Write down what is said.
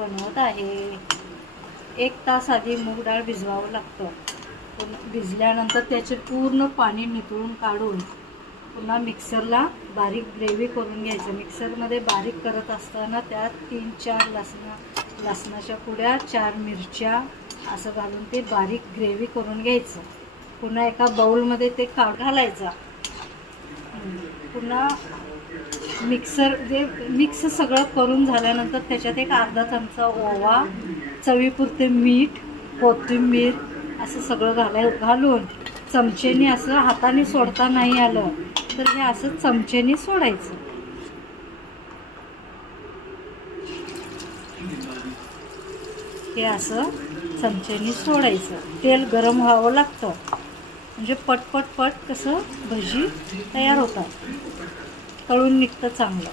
बनवत आहे. 1 तास आधी मूग डाळ भिजवावं लागतं. भिजल्यानंतर त्याचे पूर्ण पाणी निथळून काढून पुन्हा मिक्सरला बारीक ग्रेव्ही करून घ्यायचं. मिक्सरमध्ये बारीक करत असताना त्यात 3-4 लसणाच्या कुड्या, 4 मिरच्या असं घालून ते बारीक ग्रेव्ही करून घ्यायचं. पुन्हा एका बाउलमध्ये ते घालायचं. पुन्हा मिक्स सगळं करून झाल्यानंतर त्याच्यात एक अर्धा चमचा ओवा, चवीपुरते मीठ, कोथिंबीर असं सगळं घालून चमचेने असं हाताने सोडता नाही आलं तर हे असं चमचेने सोडायचं. हे असं चमचेने सोडायचं. तेल गरम व्हावं लागतं म्हणजे पट कसं भजी तयार होतात, तळून निघतं चांगलं.